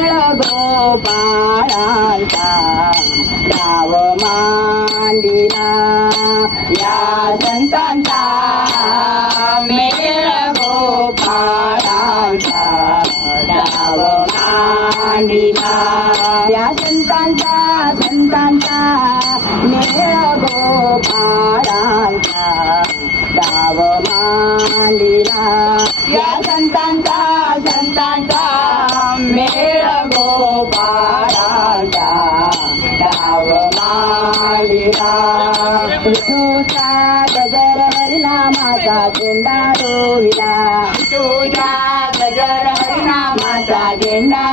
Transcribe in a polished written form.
मेळ गोपाळांचा डाव मांडिला या संतांचा मेळ गोपाळांचा डाव मांडिला या संतांचा मेळ गोपाळांचा डाव मांडिला या संतांचा मेळ गोपाळांचा डाव मांडिला विठूचा गजर हरिनामाचा झेंडा रोविला विठूचा गजर हरिनामाचा झेंडा